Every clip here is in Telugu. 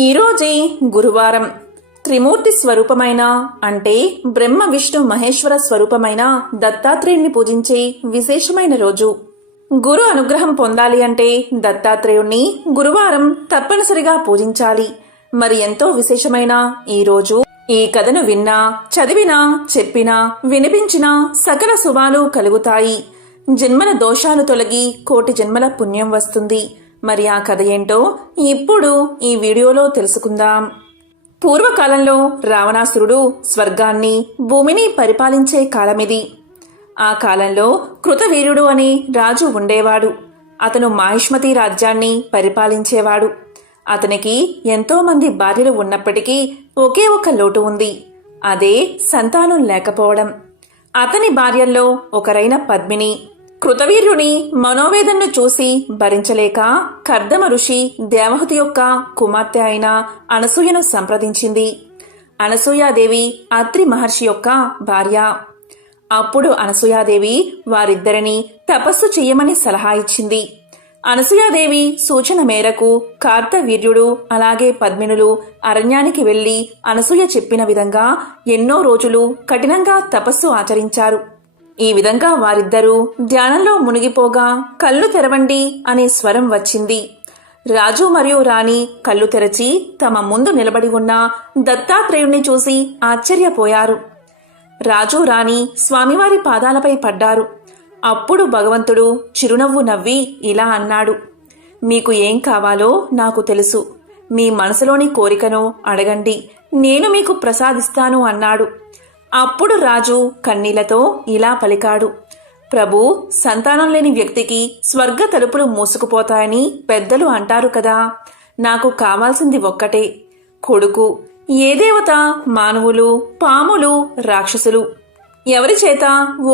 ఈరోజే గురువారం. త్రిమూర్తి స్వరూపమైన అంటే బ్రహ్మ విష్ణు మహేశ్వర స్వరూపమైన దత్తాత్రేయుణ్ణి పూజించే విశేషమైన రోజు. గురు అనుగ్రహం పొందాలి అంటే దత్తాత్రేయుణ్ణి గురువారం తప్పనిసరిగా పూజించాలి. మరి ఎంతో విశేషమైన ఈ రోజు ఈ కథను విన్నా, చదివినా, చెప్పినా, వినిపించినా సకల శుభాలు కలుగుతాయి. జన్మల దోషాలు తొలగి కోటి జన్మల పుణ్యం వస్తుంది. మరి ఆ కథ ఏంటో ఇప్పుడు ఈ వీడియోలో తెలుసుకుందాం. పూర్వకాలంలో రావణాసురుడు స్వర్గాన్ని, భూమిని పరిపాలించే కాలమిది. ఆ కాలంలో కృతవీర్యుడు అనే రాజు ఉండేవాడు. అతను మాహిష్మతి రాజ్యాన్ని పరిపాలించేవాడు. అతనికి ఎంతో మంది భార్యలు ఉన్నప్పటికీ ఒకే ఒక లోటు ఉంది. అదే సంతానం లేకపోవడం. అతని భార్యల్లో ఒకరైన పద్మిని కృతవీర్యుని మనోవేదనను చూసి భరించలేక కర్దమ ఋషి దేవహుతి యొక్క కుమార్తె అయిన అనసూయను సంప్రదించింది. అనసూయాదేవి అత్రి మహర్షి యొక్క భార్య. అప్పుడు అనసూయాదేవి వారిద్దరిని తపస్సు చెయ్యమని సలహా ఇచ్చింది. అనసూయాదేవి సూచన మేరకు కార్తవీర్యుడు అలాగే పద్మినులు అరణ్యానికి వెళ్లి అనసూయ చెప్పిన విధంగా ఎన్నో రోజులు కఠినంగా తపస్సు ఆచరించారు. ఈ విధంగా వారిద్దరూ ధ్యానంలో మునిగిపోగా కళ్ళు తెరవండి అనే స్వరం వచ్చింది. రాజు మరియు రాణి కళ్ళు తెరచి తమ ముందు నిలబడి ఉన్న దత్తాత్రేయుణ్ణి చూసి ఆశ్చర్యపోయారు. రాజు రాణి స్వామివారి పాదాలపై పడ్డారు. అప్పుడు భగవంతుడు చిరునవ్వు నవ్వి ఇలా అన్నాడు, మీకు ఏం కావాలో నాకు తెలుసు. మీ మనసులోని కోరికను అడగండి, నేను మీకు ప్రసాదిస్తాను అన్నాడు. అప్పుడు రాజు కన్నీళ్లతో ఇలా పలికాడు, ప్రభు, సంతానం లేని వ్యక్తికి స్వర్గ తలుపులు మూసుకుపోతాయని పెద్దలు అంటారు కదా. నాకు కావాల్సింది ఒక్కటే, కొడుకు. ఏ దేవత, మానవులు, పాములు, రాక్షసులు ఎవరి చేత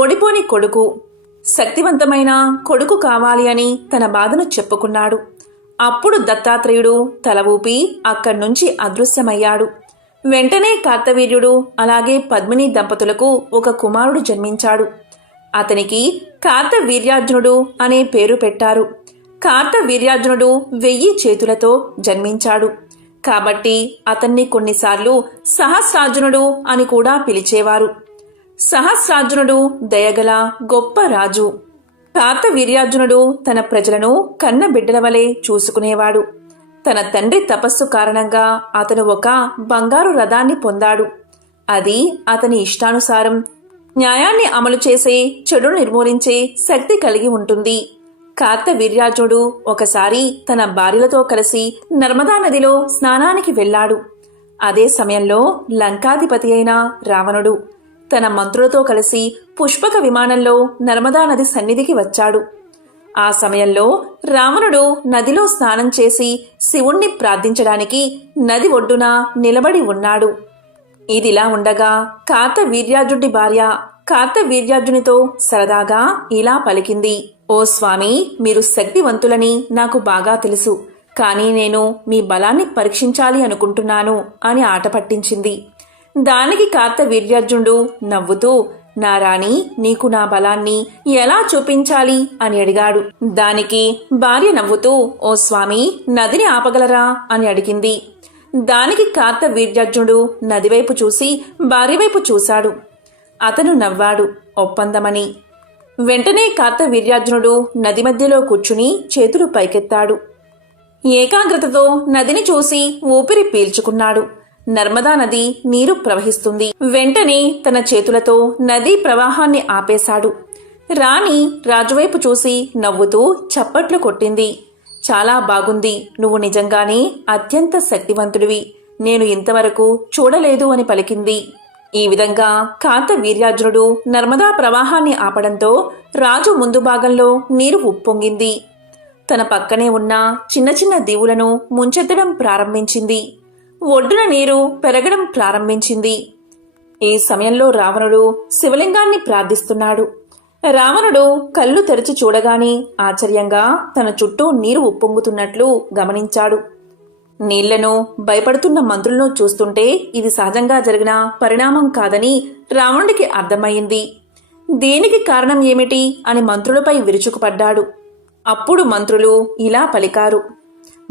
ఓడిపోని కొడుకు. శక్తివంతమైన కొడుకు కావాలి అని తన బాధను చెప్పుకున్నాడు. అప్పుడు దత్తాత్రేయుడు తల ఊపి అక్కడ్నుంచి అదృశ్యమయ్యాడు. వెంటనే కార్తవీర్యుడు అలాగే పద్మిని దంపతులకు ఒక కుమారుడు జన్మించాడు. అతనికి కార్తవీర్యార్జునుడు అనే పేరు పెట్టారు. కార్తవీర్యార్జునుడు 1000 చేతులతో జన్మించాడు కాబట్టి అతన్ని కొన్నిసార్లు సహస్రార్జునుడు అని కూడా పిలిచేవారు. సహస్రార్జునుడు దయగల గొప్ప రాజు. కార్తవీర్యార్జునుడు తన ప్రజలను కన్న బిడ్డల వలె చూసుకునేవాడు. తన తండ్రి తపస్సు కారణంగా అతను ఒక బంగారు రథాన్ని పొందాడు. అది అతని ఇష్టానుసారం న్యాయాన్ని అమలు చేసే, చెడును నిర్మూలించే శక్తి కలిగి ఉంటుంది. కార్తవీర్యార్జునుడు ఒకసారి తన భార్యలతో కలిసి నర్మదా నదిలో స్నానానికి వెళ్లాడు. అదే సమయంలో లంకాధిపతి అయిన రావణుడు తన మంత్రులతో కలిసి పుష్పక విమానంలో నర్మదా నది సన్నిధికి వచ్చాడు. ఆ సమయంలో రావణుడు నదిలో స్నానం చేసి శివుణ్ణి ప్రార్థించడానికి నది ఒడ్డున నిలబడి ఉన్నాడు. ఇదిలా ఉండగా కార్తవీర్యార్జునుడి భార్య కార్తవీర్యార్జునితో సరదాగా ఇలా పలికింది, ఓ స్వామి, మీరు శక్తివంతులని నాకు బాగా తెలుసు. కానీ నేను మీ బలాన్ని పరీక్షించాలి అనుకుంటున్నాను అని ఆట పట్టించింది. దానికి కార్తవీర్యార్జునుడు నవ్వుతూ, నా రాణి, నీకు నా బలాన్ని ఎలా చూపించాలి అని అడిగాడు. దానికి భార్య నవ్వుతూ, ఓ స్వామి, నదిని ఆపగలరా అని అడిగింది. దానికి కార్తవీర్యార్జునుడు నదివైపు చూసి భార్యవైపు చూశాడు. అతను నవ్వాడు, ఒప్పందమని. వెంటనే కార్తవీర్యార్జునుడు నది మధ్యలో కూర్చుని చేతులు పైకెత్తాడు. ఏకాగ్రతతో నదిని చూసి ఊపిరి పీల్చుకున్నాడు. నర్మదా నది నీరు ప్రవహిస్తుంది. వెంటనే తన చేతులతో నదీ ప్రవాహాన్ని ఆపేశాడు. రాణి రాజువైపు చూసి నవ్వుతూ చప్పట్లు కొట్టింది. చాలా బాగుంది, నువ్వు నిజంగానే అత్యంత శక్తివంతుడివి, నేను ఇంతవరకు చూడలేదు అని పలికింది. ఈ విధంగా కార్తవీర్యార్జునుడు నర్మదా ప్రవాహాన్ని ఆపడంతో రాజు ముందు భాగంలో నీరు ఉప్పొంగింది. తన పక్కనే ఉన్న చిన్న చిన్న దీవులను ముంచెత్తడం ప్రారంభించింది. ఒడ్డున నీరు పెరగడం ప్రారంభించింది. ఈ సమయంలో రావణుడు శివలింగాన్ని ప్రార్థిస్తున్నాడు. రావణుడు కళ్ళు తెరిచి చూడగానే ఆశ్చర్యంగా తన చుట్టూ నీరు ఉప్పొంగుతున్నట్లు గమనించాడు. నీళ్లను భయపడుతున్న మంత్రులను చూస్తుంటే ఇది సహజంగా జరిగిన పరిణామం కాదని రావణుడికి అర్థమయ్యింది. దీనికి కారణం ఏమిటి అని మంత్రులపై విరుచుకుపడ్డాడు. అప్పుడు మంత్రులు ఇలా పలికారు,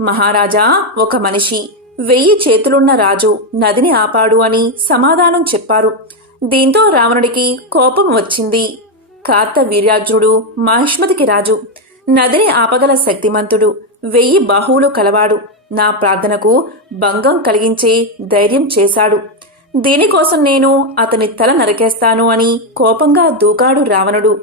మహారాజా, ఒక మనిషి 1000 చేతులున్న రాజు నదిని ఆపాడు అని సమాధానం చెప్పారు. దీంతో రావణుడికి కోపం వచ్చింది. కార్తవీర్యార్జునుడు మాహిష్మతికి రాజు, నదిని ఆపగల శక్తిమంతుడు, 1000 బాహువులు కలవాడు, నా ప్రార్థనకు భంగం కలిగించే ధైర్యం చేశాడు. దీనికోసం నేను అతని తల నరికేస్తాను అని కోపంగా దూకాడు రావణుడు.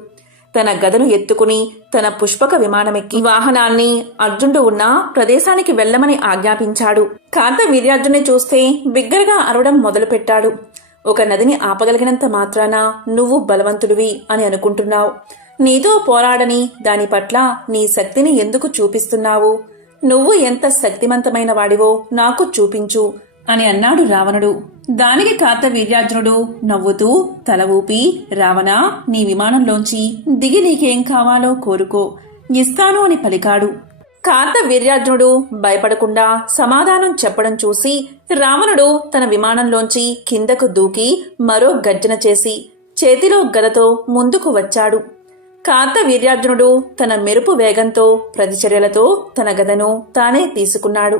తన గదను ఎత్తుకుని తన పుష్పక విమానమెక్కి వాహనాన్ని అర్జునుడు ఉన్న ప్రదేశానికి వెళ్లమని ఆజ్ఞాపించాడు. కార్తవీర్యార్జునుని చూస్తే బిగ్గరగా అరవడం మొదలుపెట్టాడు. ఒక నదిని ఆపగలిగినంత మాత్రాన నువ్వు బలవంతుడివి అని అనుకుంటున్నావు. నీతో పోరాడని దాని పట్ల నీ శక్తిని ఎందుకు చూపిస్తున్నావు? నువ్వు ఎంత శక్తిమంతమైన వాడివో నాకు చూపించు అని అన్నాడు రావణుడు. దానికి కార్తవీర్యార్జునుడు నవ్వుతూ తల ఊపి, రావణా, నీ విమానంలోంచి దిగి నీకేం కావాలో కోరుకో, ఇస్తాను అని పలికాడు. కార్తవీర్యార్జునుడు భయపడకుండా సమాధానం చెప్పడం చూసి రావణుడు తన విమానంలోంచి కిందకు దూకి మరో గర్జన చేసి చేతిలో గదతో ముందుకు వచ్చాడు. కార్తవీర్యార్జునుడు తన మెరుపు వేగంతో ప్రతిచర్యలతో తన గదను తానే తీసుకున్నాడు.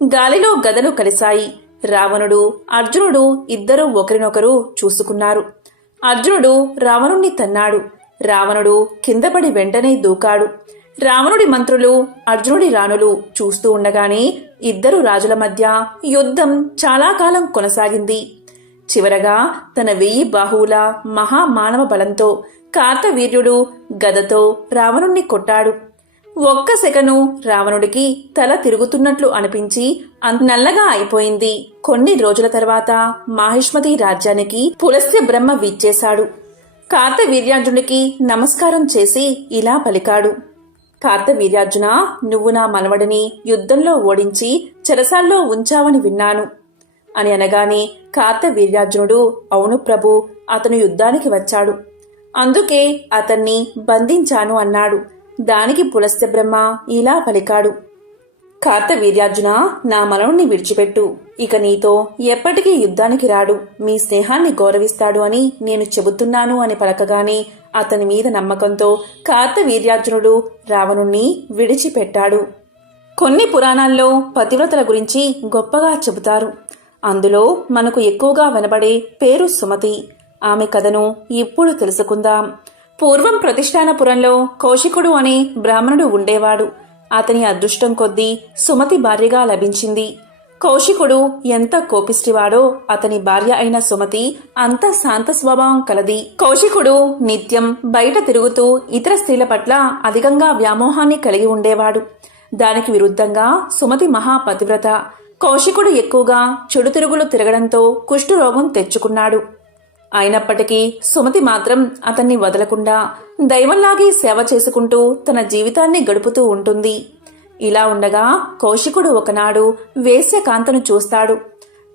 గాలిలో గదలు కలిశాయి. రావణుడు, అర్జునుడు ఇద్దరూ ఒకరినొకరు చూసుకున్నారు. అర్జునుడు రావణుణ్ణి తన్నాడు. రావణుడు కిందపడి వెంటనే దూకాడు. రావణుడి మంత్రులు, అర్జునుడి రాణులు చూస్తూ ఉండగానే ఇద్దరు రాజుల మధ్య యుద్ధం చాలా కాలం కొనసాగింది. చివరగా తన 1000 బాహువుల మహామానవ బలంతో కార్తవీర్యుడు గదతో రావణుణ్ణి కొట్టాడు. ఒక్క సెకను రావణుడికి తల తిరుగుతున్నట్లు అనిపించి నల్లగా అయిపోయింది. కొన్ని రోజుల తర్వాత మాహిష్మతి రాజ్యానికి పులస్త్య బ్రహ్మ విచ్చేశాడు. కార్తవీర్యార్జునుడికి నమస్కారం చేసి ఇలా పలికాడు. కార్తవీర్యార్జున, నువ్వు నా మనవడిని యుద్ధంలో ఓడించి చెరసాల్లో ఉంచావని విన్నాను అని అనగానే కార్తవీర్యార్జునుడు, అవును ప్రభు, అతను యుద్ధానికి వచ్చాడు, అందుకే అతన్ని బంధించాను అన్నాడు. దానికి పులస్త్య బ్రహ్మ ఇలా పలికాడు. కార్తవీర్యార్జున, నా మనవుణ్ణి విడిచిపెట్టు, ఇక నీతో ఎప్పటికీ యుద్ధానికి రాడు, మీ స్నేహాన్ని గౌరవిస్తాడు అని నేను చెబుతున్నాను అని పలకగానే అతని మీద నమ్మకంతో కార్తవీర్యార్జునుడు రావణుణ్ణి విడిచిపెట్టాడు. కొన్ని పురాణాల్లో పతివ్రతల గురించి గొప్పగా చెబుతారు. అందులో మనకు ఎక్కువగా వినబడే పేరు సుమతి. ఆమె కథను ఇప్పుడు తెలుసుకుందాం. పూర్వం ప్రతిష్టానపురంలో కౌశికుడు అనే బ్రాహ్మణుడు ఉండేవాడు. అతని అదృష్టం కొద్దీ సుమతి భార్యగా లభించింది. కౌశికుడు ఎంత కోపిష్టివాడో అతని భార్య అయిన సుమతి అంత శాంత స్వభావం కలది. కౌశికుడు నిత్యం బయట తిరుగుతూ ఇతర స్త్రీల పట్ల అధికంగా వ్యామోహాన్ని కలిగి ఉండేవాడు. దానికి విరుద్ధంగా సుమతి మహాపతివ్రత. కౌశికుడు ఎక్కువగా చెడు తిరుగులు తిరగడంతో కుష్ఠరోగం తెచ్చుకున్నాడు. అయినప్పటికీ సుమతి మాత్రం అతన్ని వదలకుండా దైవంలాగే సేవ చేసుకుంటూ తన జీవితాన్ని గడుపుతూ ఉంటుంది. ఇలా ఉండగా కౌశికుడు ఒకనాడు వేశ్యకాంతను చూస్తాడు.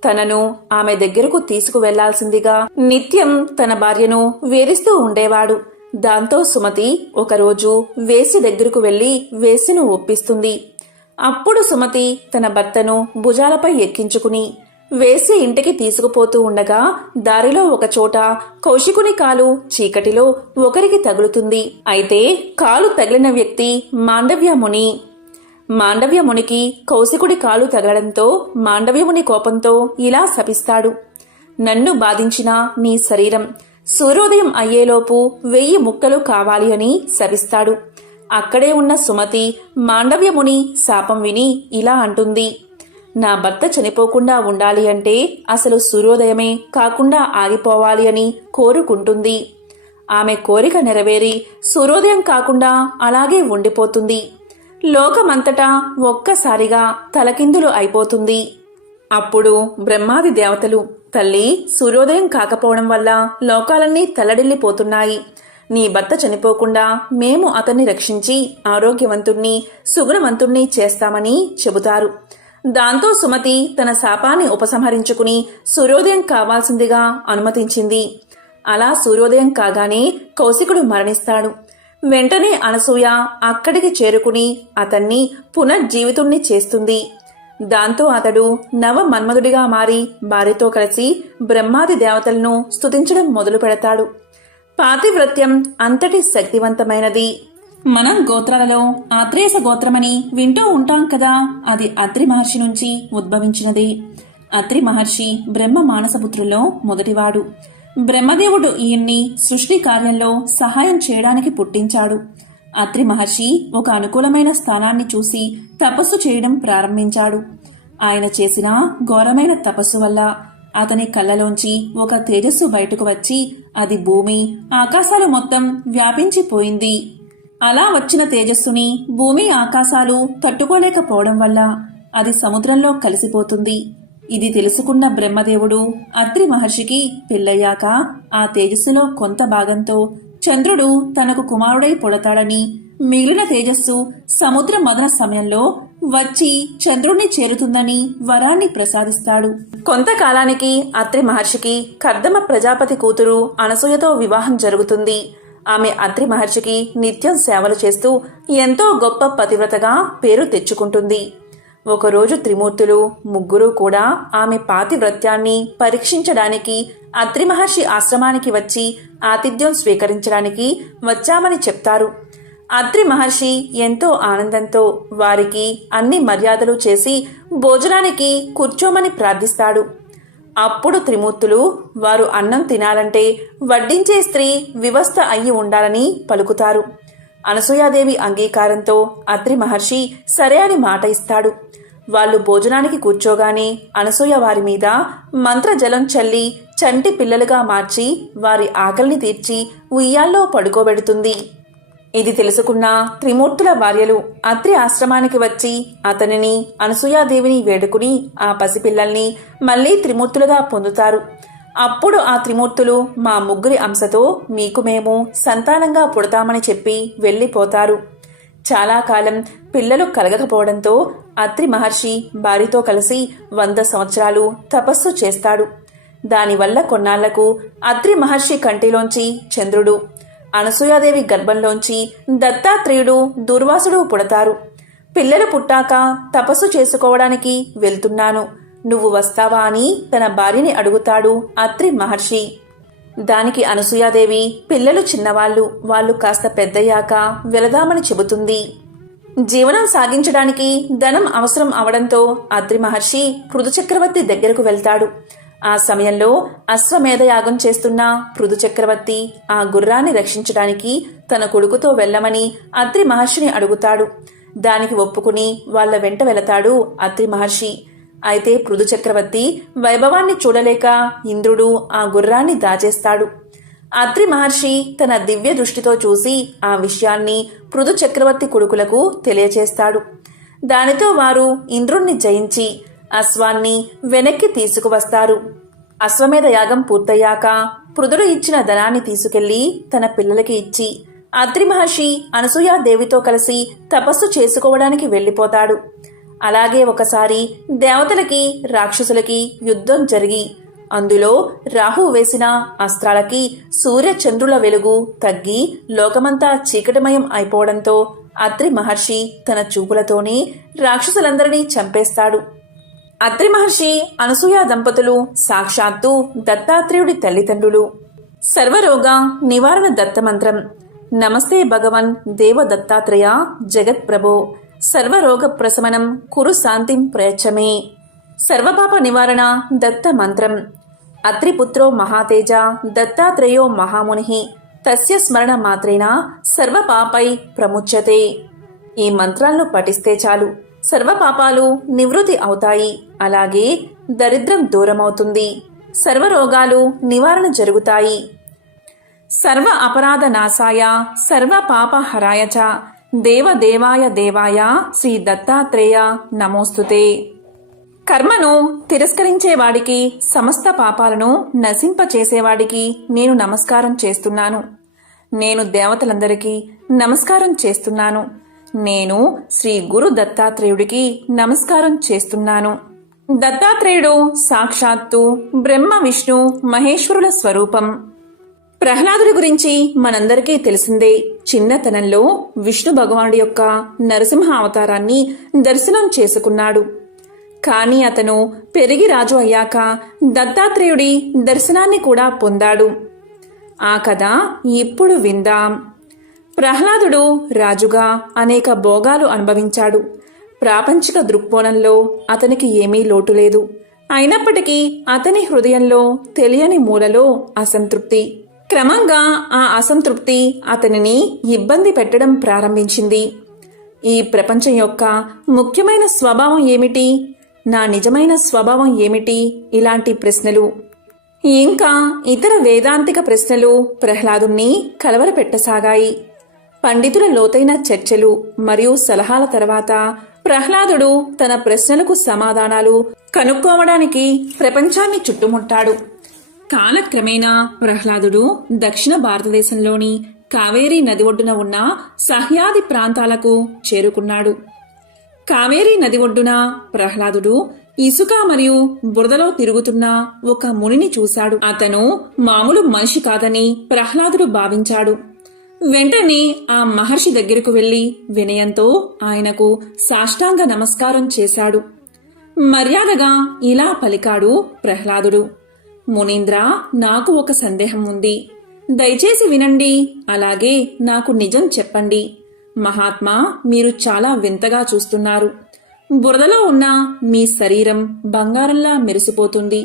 తనను ఆమె దగ్గరకు తీసుకువెళ్లాల్సిందిగా నిత్యం తన భార్యను వేధిస్తూ ఉండేవాడు. దాంతో సుమతి ఒకరోజు వేశ్య దగ్గరకు వెళ్లి వేశ్యను ఒప్పిస్తుంది. అప్పుడు సుమతి తన భర్తను భుజాలపై ఎక్కించుకుని వేశ్య ఇంటికి తీసుకుపోతూ ఉండగా దారిలో ఒకచోట కౌశికుని కాలు చీకటిలో ఒకరికి తగులుతుంది. అయితే కాలు తగిలిన వ్యక్తి మాండవ్యముని. మాండవ్యమునికి కౌశికుడి కాలు తగలడంతో మాండవ్యముని కోపంతో ఇలా శపిస్తాడు. నన్ను బాధించిన నీ శరీరం సూర్యోదయం అయ్యేలోపు 1000 ముక్కలు కావాలి అని శపిస్తాడు. అక్కడే ఉన్న సుమతి మాండవ్యముని శాపం విని ఇలా అంటుంది. నా భర్త చనిపోకుండా ఉండాలి అంటే అసలు సూర్యోదయమే కాకుండా ఆగిపోవాలి అని కోరుకుంటుంది. ఆమె కోరిక నెరవేరి సూర్యోదయం కాకుండా అలాగే ఉండిపోతుంది. లోకమంతటా ఒక్కసారిగా తలకిందులు అయిపోతుంది. అప్పుడు బ్రహ్మాది దేవతలు, తల్లి, సూర్యోదయం కాకపోవడం వల్ల లోకాలన్నీ తల్లడిల్లిపోతున్నాయి. నీ భర్త చనిపోకుండా మేము అతన్ని రక్షించి ఆరోగ్యవంతుణ్ణి సుగుణవంతుణ్ణి చేస్తామని చెబుతారు. దాంతో సుమతి తన శాపాన్ని ఉపసంహరించుకుని సూర్యోదయం కావాల్సిందిగా అనుమతించింది. అలా సూర్యోదయం కాగానే కౌశికుడు మరణిస్తాడు. వెంటనే అనసూయ అక్కడికి చేరుకుని అతన్ని పునర్జీవితుణ్ణి చేస్తుంది. దాంతో అతడు నవ మన్మధుడిగా మారి భార్యతో కలిసి బ్రహ్మాది దేవతలను స్తుతించడం మొదలు పెడతాడు. పాతివ్రత్యం అంతటి శక్తివంతమైనది. మనం గోత్రాలలో ఆత్రేయ గోత్రమని వింటూ ఉంటాం కదా, అది అత్రి మహర్షి నుంచి ఉద్భవించినది. అత్రి మహర్షి బ్రహ్మ మానసపుత్రుల్లో మొదటివాడు. బ్రహ్మదేవుడు ఈయన్ని సృష్టి కార్యంలో సహాయం చేయడానికి పుట్టించాడు. అత్రి మహర్షి ఒక అనుకూలమైన స్థానాన్ని చూసి తపస్సు చేయడం ప్రారంభించాడు. ఆయన చేసిన ఘోరమైన తపస్సు వల్ల అతని కళ్ళలోంచి ఒక తేజస్సు బయటకు వచ్చి అది భూమి ఆకాశాలు మొత్తం వ్యాపించిపోయింది. అలా వచ్చిన తేజస్సుని భూమి ఆకాశాలు తట్టుకోలేకపోవడం వల్ల అది సముద్రంలో కలిసిపోతుంది. ఇది తెలుసుకున్న బ్రహ్మదేవుడు అత్రి మహర్షికి పెళ్ళయ్యాక ఆ తేజస్సులో కొంత భాగంతో చంద్రుడు తనకు కుమారుడై పుడతాడని, మిగిలిన తేజస్సు సముద్ర మదన సమయంలో వచ్చి చంద్రుణ్ణి చేరుతుందని వరాన్ని ప్రసాదిస్తాడు. కొంతకాలానికి అత్రి మహర్షికి కర్దమ ప్రజాపతి కూతురు అనసూయతో వివాహం జరుగుతుంది. ఆమె అత్రి మహర్షికి నిత్యం సేవలు చేస్తూ ఎంతో గొప్ప పతివ్రతగా పేరు తెచ్చుకుంటుంది. ఒకరోజు త్రిమూర్తులు ముగ్గురు కూడా ఆమె పాతివ్రత్యాన్ని పరీక్షించడానికి అత్రి మహర్షి ఆశ్రమానికి వచ్చి ఆతిథ్యం స్వీకరించడానికి వచ్చామని చెప్తారు. అత్రి మహర్షి ఎంతో ఆనందంతో వారికి అన్ని మర్యాదలు చేసి భోజనానికి కూర్చోమని ప్రార్థిస్తాడు. అప్పుడు త్రిమూర్తులు వారు అన్నం తినాలంటే వడ్డించే స్త్రీ వివస్థ అయ్యి ఉండాలని పలుకుతారు. అనసూయాదేవి అంగీకారంతో అత్రి మహర్షి సరే అని మాట ఇస్తాడు. వాళ్ళు భోజనానికి కూర్చోగానే అనసూయ వారి మీద మంత్రజలం చల్లి చంటి పిల్లలుగా మార్చి వారి ఆకలిని తీర్చి ఉయ్యాల్లో పడుకోబెడుతుంది. ఇది తెలుసుకున్న త్రిమూర్తుల భార్యలు అత్రి ఆశ్రమానికి వచ్చి అతనిని అనసూయాదేవిని వేడుకుని ఆ పసిపిల్లల్ని మళ్లీ త్రిమూర్తులుగా పొందుతారు. అప్పుడు ఆ త్రిమూర్తులు మా ముగ్గురి అంశతో మీకు మేము సంతానంగా పుడతామని చెప్పి వెళ్లిపోతారు. చాలా కాలం పిల్లలు కలగకపోవడంతో అత్రి మహర్షి భార్యతో కలిసి 100 సంవత్సరాలు తపస్సు చేస్తాడు. దానివల్ల కొన్నాళ్లకు అత్రి మహర్షి కంటిలోంచి చంద్రుడు, అనసూయాదేవి గర్భంలోంచి దత్తాత్రేయుడు, దూర్వాసుడు పుడతారు. పిల్లలు పుట్టాక తపస్సు చేసుకోవడానికి వెళ్తున్నాను, నువ్వు వస్తావా అని తన భార్యని అడుగుతాడు అత్రి మహర్షి. దానికి అనసూయాదేవి పిల్లలు చిన్నవాళ్లు, వాళ్ళు కాస్త పెద్దయ్యాక వెళదామని చెబుతుంది. జీవనం సాగించడానికి ధనం అవసరం అవడంతో అత్రి మహర్షి పృథు చక్రవర్తి దగ్గరకు వెళ్తాడు. ఆ సమయంలో అశ్వమేధ యాగం చేస్తున్న పృథు చక్రవర్తి ఆ గుర్రాన్ని రక్షించడానికి తన కొడుకుతో వెళ్ళమని అత్రి మహర్షిని అడుగుతాడు. దానికి ఒప్పుకుని వాళ్ల వెంట వెళతాడు అత్రి మహర్షి. అయితే పృథు చక్రవర్తి వైభవాన్ని చూడలేక ఇంద్రుడు ఆ గుర్రాన్ని దాచేస్తాడు. అత్రి మహర్షి తన దివ్య దృష్టితో చూసి ఆ విషయాన్ని పృథు చక్రవర్తి కొడుకులకు తెలియచేస్తాడు. దానితో వారు ఇంద్రుణ్ణి జయించి అశ్వాన్ని వెనక్కి తీసుకువస్తారు. అశ్వమేధ యాగం పూర్తయ్యాక పృథుడు ఇచ్చిన ధనాన్ని తీసుకెళ్లి తన పిల్లలకి ఇచ్చి అత్రి మహర్షి అనసూయాదేవితో కలిసి తపస్సు చేసుకోవడానికి వెళ్లిపోతాడు. అలాగే ఒకసారి దేవతలకి రాక్షసులకి యుద్ధం జరిగి అందులో రాహు వేసిన అస్త్రాలకి సూర్య చంద్రుల వెలుగు తగ్గి లోకమంతా చీకటిమయం అయిపోవడంతో అత్రి మహర్షి తన చూపులతోనే రాక్షసులందరినీ చంపేస్తాడు. అత్రి మహర్షి అనసూయ దంపతులు సాక్షాత్తు దత్తాత్రేయుడి తల్లిదండ్రులు. సర్వరోగ నివారణ దత్తమంత్రం. నమస్తే భగవన్ దేవ దత్తాత్రేయ జగత్ప్రభో సర్వరోగ ప్రశమనం కురు శాంతిం ప్రయచ్చమే. సర్వపాప నివారణ దత్త మంత్రం. అత్రిపుత్రో మహాతేజ దత్తాత్రేయో మహాముని తస్య స్మరణ మాత్రేన సర్వపాపై ప్రముచ్యతే. ఈ మంత్రాలను పఠిస్తే చాలు సర్వపాపాలు నివృత్తి అవుతాయి. అలాగే దరిద్రం దూరమవుతుంది, సర్వరోగాలు నివారణ జరుగుతాయి. సర్వ అపరాధ నాశాయ సర్వ పాప హరాయ చ దేవదేవాయ దేవాయ శ్రీ దత్తాత్రేయ నమోస్తుతే. కర్మను తిరస్కరించేవాడికి, సమస్త పాపాలను నశింపచేసేవాడికి నేను నమస్కారం చేస్తున్నాను. నేను దేవతలందరికీ నమస్కారం చేస్తున్నాను. నేను శ్రీ గురు దత్తాత్రేయుడికి నమస్కారం చేస్తున్నాను. దత్తాత్రేయుడు సాక్షాత్తు బ్రహ్మ విష్ణు మహేశ్వరుల స్వరూపం. ప్రహ్లాదుడి గురించి మనందరికీ తెలిసిందే. చిన్నతనంలో విష్ణు భగవానుడి యొక్క నరసింహ అవతారాన్ని దర్శనం చేసుకున్నాడు. కాని అతను పెరిగి రాజు అయ్యాక దత్తాత్రేయుడి దర్శనాన్ని కూడా పొందాడు. ఆ కథ ఇప్పుడు విందాం. ప్రహ్లాదుడు రాజుగా అనేక భోగాలు అనుభవించాడు. ప్రాపంచిక దృక్కోణంలో అతనికి ఏమీ లోటు లేదు. అయినప్పటికీ అతని హృదయంలో తెలియని మూలలో అసంతృప్తి. క్రమంగా ఆ అసంతృప్తి అతనిని ఇబ్బంది పెట్టడం ప్రారంభించింది. ఈ ప్రపంచం యొక్క ముఖ్యమైన స్వభావం ఏమిటి? నా నిజమైన స్వభావం ఏమిటి? ఇలాంటి ప్రశ్నలు, ఇంకా ఇతర వేదాంతిక ప్రశ్నలు ప్రహ్లాదుని కలవరపెట్టసాగాయి. పండితుల లోతైన చర్చలు మరియు సలహాల తర్వాత ప్రహ్లాదుడు తన ప్రశ్నలకు సమాధానాలు కనుక్కోవడానికి ప్రపంచాన్ని చుట్టుముట్టాడు. కాలక్రమేణా ప్రహ్లాదుడు దక్షిణ భారతదేశంలోని కావేరీ నది ఒడ్డున ఉన్న సహ్యాది ప్రాంతాలకు చేరుకున్నాడు. కావేరీ నది ఒడ్డున ప్రహ్లాదుడు ఇసుక మరియు బురదలో తిరుగుతున్న ఒక మునిని చూశాడు. అతను మామూలు మనిషి కాదని ప్రహ్లాదుడు భావించాడు. వెంటనే ఆ మహర్షి దగ్గరకు వెళ్లి వినయంతో ఆయనకు సాష్టాంగ నమస్కారం చేశాడు. మర్యాదగా ఇలా పలికాడు ప్రహ్లాదుడు, మునీంద్ర, నాకు ఒక సందేహం ఉంది. దయచేసి వినండి. అలాగే నాకు నిజం చెప్పండి. మహాత్మా, మీరు చాలా వింతగా చూస్తున్నారు. బురదలో ఉన్న మీ శరీరం బంగారంలా మెరిసిపోతుంది.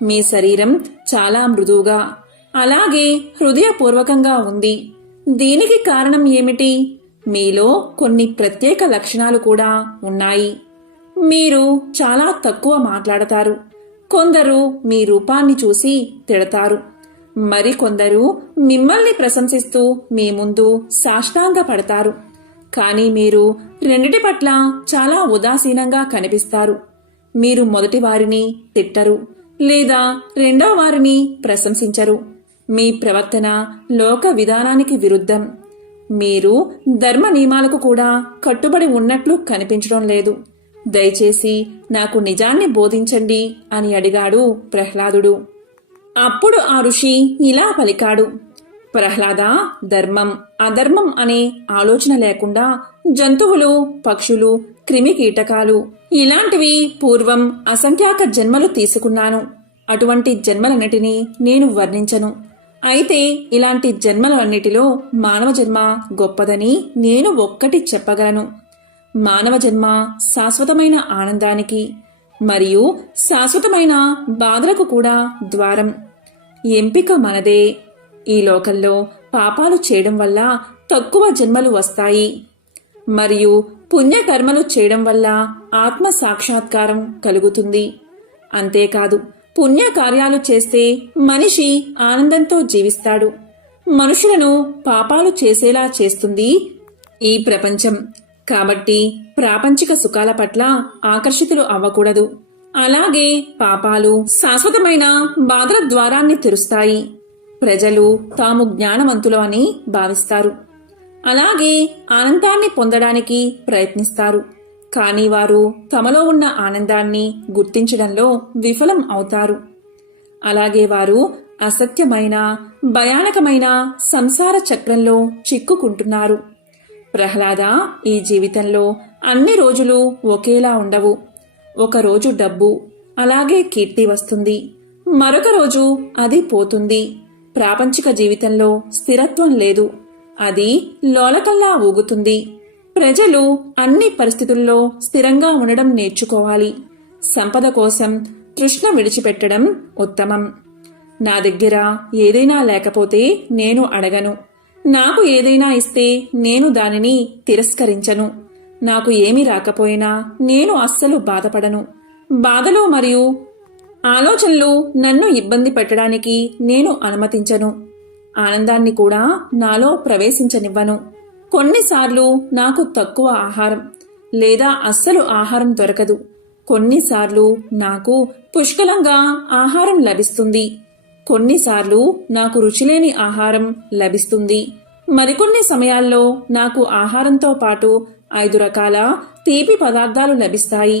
మీ శరీరం చాలా మృదువుగా, అలాగే హృదయపూర్వకంగా ఉంది. దీనికి కారణం ఏమిటి? మీలో కొన్ని ప్రత్యేక లక్షణాలు కూడా ఉన్నాయి. మీరు చాలా తక్కువ మాట్లాడతారు. కొందరు మీ రూపాన్ని చూసి తిడతారు. మరికొందరు మిమ్మల్ని ప్రశంసిస్తూ మీ ముందు సాష్టాంగ పడతారు. కానీ మీరు రెండిటి పట్ల చాలా ఉదాసీనంగా కనిపిస్తారు. మీరు మొదటి వారిని తిట్టరు లేదా రెండో వారిని ప్రశంసించరు. మీ ప్రవర్తన లోక విధానానికి విరుద్ధం. మీరు ధర్మ నియమాలకు కూడా కట్టుబడి ఉన్నట్లు కనిపించడం లేదు. దయచేసి నాకు నిజాన్ని బోధించండి అని అడిగాడు ప్రహ్లాదుడు. అప్పుడు ఆ ఋషి ఇలా పలికాడు, ప్రహ్లాద, ధర్మం అధర్మం అనే ఆలోచన లేకుండా జంతువులు, పక్షులు, క్రిమి కీటకాలు ఇలాంటివి పూర్వం అసంఖ్యాక జన్మలు తీసుకున్నాను. అటువంటి జన్మలన్నిటినీ నేను వర్ణించను. అయితే ఇలాంటి జన్మలన్నిటిలో మానవ జన్మ గొప్పదని నేను ఒక్కటి చెప్పగలను. మానవ జన్మ శాశ్వతమైన ఆనందానికి మరియు శాశ్వతమైన బాధలకు కూడా ద్వారం. ఎంపిక మనదే. ఈ లోకంలో పాపాలు చేయడం వల్ల తక్కువ జన్మలు వస్తాయి మరియు పుణ్యకర్మలు చేయడం వల్ల ఆత్మ సాక్షాత్కారం కలుగుతుంది. అంతేకాదు, పుణ్యకార్యాలు చేస్తే మనిషి ఆనందంతో జీవిస్తాడు. మనుషులను పాపాలు చేసేలా చేస్తుంది ఈ ప్రపంచం. కాబట్టి ప్రాపంచిక సుఖాల పట్ల ఆకర్షితులు అవ్వకూడదు. అలాగే పాపాలు శాశ్వతమైన బాధల ద్వారాన్ని తెరుస్తాయి. ప్రజలు తాము జ్ఞానవంతులు అని భావిస్తారు. అలాగే ఆనందాన్ని పొందడానికి ప్రయత్నిస్తారు. కానీ వారు తమలో ఉన్న ఆనందాన్ని గుర్తించడంలో విఫలం అవుతారు. అలాగే వారు అసత్యమైన, భయానకమైన సంసార చక్రంలో చిక్కుకుంటున్నారు. ప్రహ్లాద, ఈ జీవితంలో అన్ని రోజులు ఒకేలా ఉండవు. ఒకరోజు డబ్బు, అలాగే కీర్తి వస్తుంది. మరొక రోజు అది పోతుంది. ప్రాపంచిక జీవితంలో స్థిరత్వం లేదు. అది లోలకల్లా ఊగుతుంది. ప్రజలు అన్ని పరిస్థితుల్లో స్థిరంగా ఉండడం నేర్చుకోవాలి. సంపద కోసం తృష్ణ విడిచిపెట్టడం ఉత్తమం. నా దగ్గర ఏదైనా లేకపోతే నేను అడగను. నాకు ఏదైనా ఇస్తే నేను దానిని తిరస్కరించను. నాకు ఏమీ రాకపోయినా నేను అస్సలు బాధపడను. బాధలు మరియు ఆలోచనలు నన్ను ఇబ్బంది పెట్టడానికి నేను అనుమతించను. ఆనందాన్ని కూడా నాలో ప్రవేశించనివ్వను. కొన్నిసార్లు నాకు తక్కువ ఆహారం లేదా అస్సలు ఆహారం దొరకదు. కొన్నిసార్లు నాకు పుష్కలంగా ఆహారం లభిస్తుంది. కొన్నిసార్లు నాకు రుచిలేని ఆహారం లభిస్తుంది. మరికొన్ని సమయాల్లో నాకు ఆహారంతో పాటు 5 రకాల తీపి పదార్థాలు లభిస్తాయి.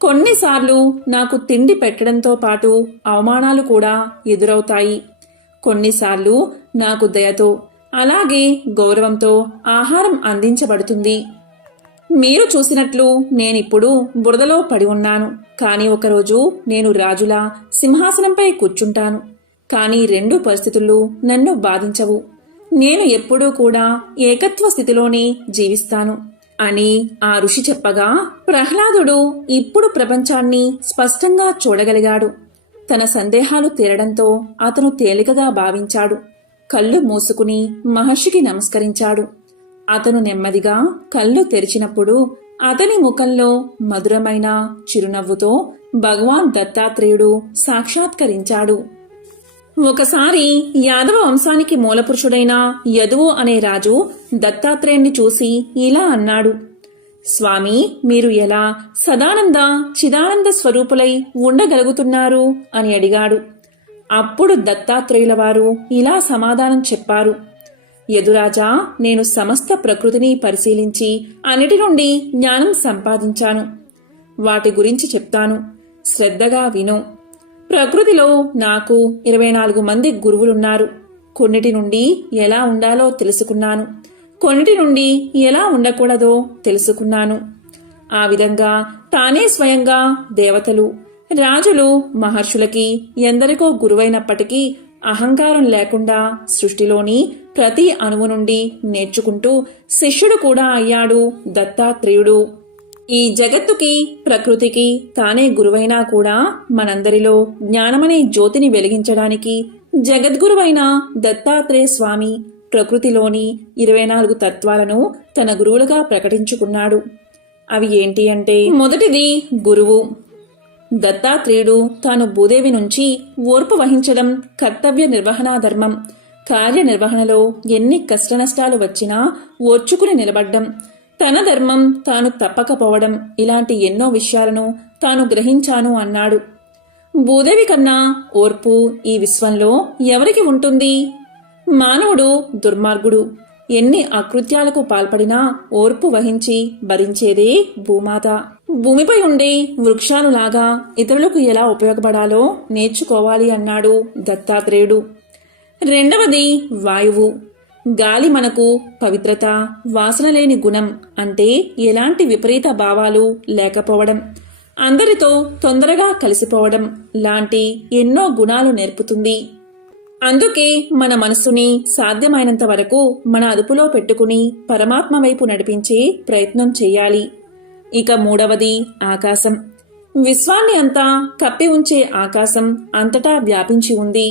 కొన్నిసార్లు నాకు తిండి పెట్టడంతో పాటు అవమానాలు కూడా ఎదురవుతాయి. కొన్నిసార్లు నాకు దయతో, అలాగే గౌరవంతో ఆహారం అందించబడుతుంది. మీరు చూసినట్లు నేనిప్పుడు బురదలో పడి ఉన్నాను. కానీ ఒకరోజు నేను రాజులా సింహాసనంపై కూర్చుంటాను. కానీ 2 పరిస్థితులు నన్ను బాధించవు. నేను ఎప్పుడూ కూడా ఏకత్వ స్థితిలోనే జీవిస్తాను అని ఆ ఋషి చెప్పగా ప్రహ్లాదుడు ఇప్పుడు ప్రపంచాన్ని స్పష్టంగా చూడగలిగాడు. తన సందేహాలు తీరడంతో అతను తేలికగా భావించాడు. కళ్ళు మూసుకుని మహర్షికి నమస్కరించాడు. అతను నెమ్మదిగా కళ్ళు తెరిచినప్పుడు అతని ముఖంలో మధురమైన చిరునవ్వుతో భగవాన్ దత్తాత్రేయుడు సాక్షాత్కరించాడు. ఒకసారి యాదవ వంశానికి మూలపురుషుడైన యదువు అనే రాజు దత్తాత్రేయుణ్ణి చూసి ఇలా అన్నాడు: స్వామి, మీరు ఎలా సదానంద చిదానంద స్వరూపులై ఉండగలుగుతున్నారు అని అడిగాడు. అప్పుడు దత్తాత్రేయుల వారు ఇలా సమాధానం చెప్పారు: యదురాజా, నేను సమస్త ప్రకృతిని పరిశీలించి అన్నిటి నుండి జ్ఞానం సంపాదించాను. వాటి గురించి చెప్తాను, శ్రద్ధగా విను. ప్రకృతిలో నాకు 24 మంది గురువులున్నారు. కొన్నిటి నుండి ఎలా ఉండాలో తెలుసుకున్నాను, కొన్నిటి నుండి ఎలా ఉండకూడదో తెలుసుకున్నాను. ఆ విధంగా తానే స్వయంగా దేవతలు, రాజులు, మహర్షులకి ఎందరికో గురువైనప్పటికీ అహంకారం లేకుండా సృష్టిలోని ప్రతి అణువు నుండి నేర్చుకుంటూ శిష్యుడు కూడా అయ్యాడు దత్తాత్రేయుడు. ఈ జగత్తుకి, ప్రకృతికి తానే గురువైనా కూడా మనందరిలో జ్ఞానమనే జ్యోతిని వెలిగించడానికి జగద్గురువైన దత్తాత్రేయ స్వామి ప్రకృతిలోని 24 తత్వాలను తన గురువులుగా ప్రకటించుకున్నాడు. అవి ఏంటి అంటే, మొదటిది గురువు. దత్తాత్రేయుడు తాను భూదేవి నుంచి ఓర్పు వహించడం కర్తవ్య నిర్వహణా ధర్మం, కార్యనిర్వహణలో ఎన్ని కష్టనష్టాలు వచ్చినా ఓర్చుకుని నిలబడ్డం, తన ధర్మం తాను తప్పకపోవడం, ఇలాంటి ఎన్నో విషయాలను తాను గ్రహించాను అన్నాడు. భూదేవి కన్నా ఓర్పు ఈ విశ్వంలో ఎవరికి ఉంటుంది? మానవుడు దుర్మార్గుడు. ఎన్ని అకృత్యాలకు పాల్పడినా ఓర్పు వహించి భరించేదే భూమాత. భూమిపై ఉండే వృక్షాలులాగా ఇతరులకు ఎలా ఉపయోగపడాలో నేర్చుకోవాలి అన్నాడు దత్తాత్రేయుడు. రెండవది వాయువు. గాలి మనకు పవిత్రత, వాసన లేని గుణం, అంటే ఎలాంటి విపరీత భావాలు లేకపోవడం, అందరితో తొందరగా కలిసిపోవడం లాంటి ఎన్నో గుణాలు నేర్పుతుంది. అందుకే మన మనస్సుని సాధ్యమైనంత వరకు మన అదుపులో పెట్టుకుని పరమాత్మ వైపు నడిపించే ప్రయత్నం చెయ్యాలి. ఇక మూడవది ఆకాశం. విశ్వాన్ని అంతా కప్పి ఉంచే ఆకాశం అంతటా వ్యాపించి ఉంది.